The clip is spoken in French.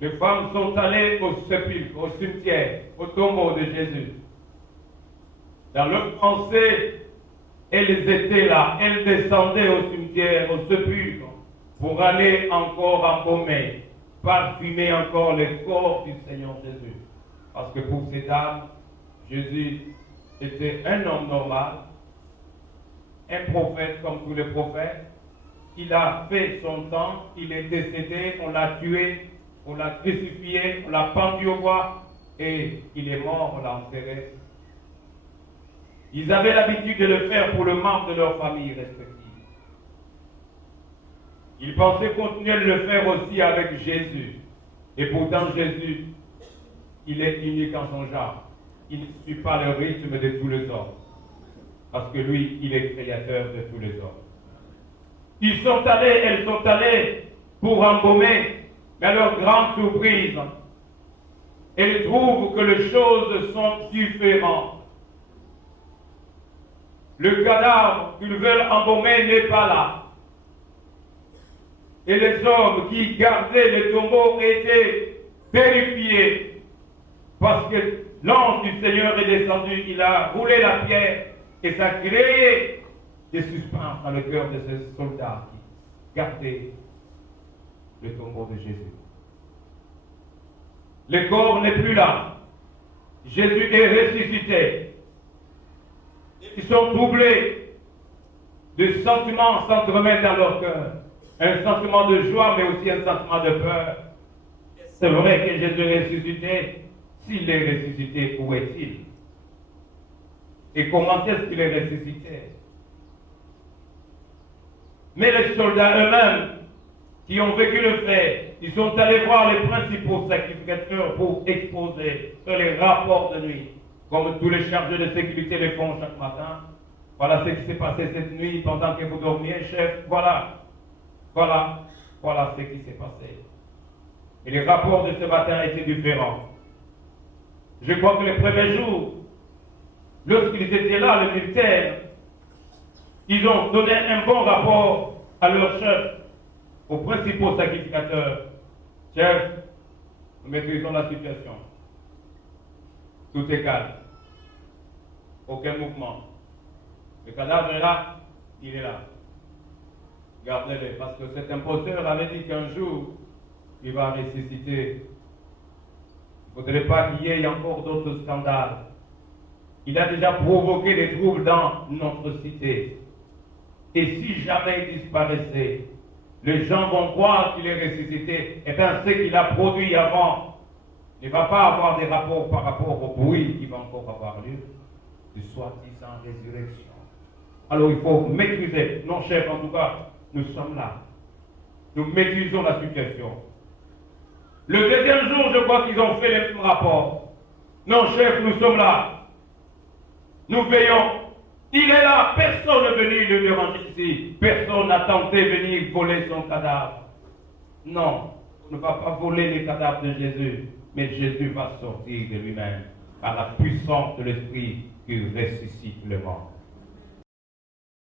Les femmes sont allées au sépulcre, au cimetière, au tombeau de Jésus. Dans leur pensée, elles étaient là, elles descendaient au cimetière, au sépulcre, pour aller encore embaumer, parfumer encore le corps du Seigneur Jésus. Parce que pour ces dames, Jésus était un homme normal, un prophète comme tous les prophètes. Il a fait son temps, il est décédé, on l'a tué, on l'a crucifié, on l'a pendu au bois et il est mort, on l'a enterré. Ils avaient l'habitude de le faire pour le membre de leur famille respective. Ils pensaient continuer de le faire aussi avec Jésus. Et pourtant Jésus, il est unique en son genre. Il ne suit pas le rythme de tous les hommes. Parce que lui, il est créateur de tous les hommes. Elles sont allées pour embaumer, mais à leur grande surprise, elles trouvent que les choses sont différentes. Le cadavre qu'ils veulent embaumer n'est pas là. Et les hommes qui gardaient le tombeau étaient terrifiés parce que l'ange du Seigneur est descendu, il a roulé la pierre et ça a créé des suspens dans le cœur de ces soldats qui gardaient le tombeau de Jésus. Le corps n'est plus là. Jésus est ressuscité. Ils sont troublés. Des sentiments s'entremettent dans leur cœur. Un sentiment de joie, mais aussi un sentiment de peur. C'est vrai que Jésus est ressuscité. S'il est ressuscité, où est-il? Et comment est-ce qu'il est ressuscité? Mais les soldats eux-mêmes, qui ont vécu le fait, ils sont allés voir les principaux sacrificateurs pour exposer sur les rapports de nuit, comme tous les chargés de sécurité le font chaque matin. Voilà ce qui s'est passé cette nuit pendant que vous dormiez, chef. Voilà ce qui s'est passé. Et les rapports de ce matin étaient différents. Je crois que les premiers jours, lorsqu'ils étaient là, les militaires, ils ont donné un bon rapport à leur chef, aux principaux sacrificateurs. Chef, nous maîtrisons la situation. Tout est calme. Aucun mouvement. Le cadavre est là, il est là. Gardez-le, parce que cet imposteur avait dit qu'un jour, il va ressusciter. Il ne faudrait pas qu'il y ait encore d'autres scandales. Il a déjà provoqué des troubles dans notre cité. Et si jamais il disparaissait, les gens vont croire qu'il est ressuscité. Et bien, ce qu'il a produit avant ne va pas avoir des rapports par rapport au bruit qui va encore avoir lieu de soi-disant résurrection. Alors il faut maîtriser. Non, chef, en tout cas, nous sommes là. Nous maîtrisons la situation. Le deuxième jour, je crois qu'ils ont fait les mêmes rapports. Non, chef, nous sommes là. Nous veillons. Il est là. Personne n'est venu le déranger ici. Personne n'a tenté de venir voler son cadavre. Non, on ne va pas voler les cadavres de Jésus. Mais Jésus va sortir de lui-même par la puissance de l'Esprit qui ressuscite le mort.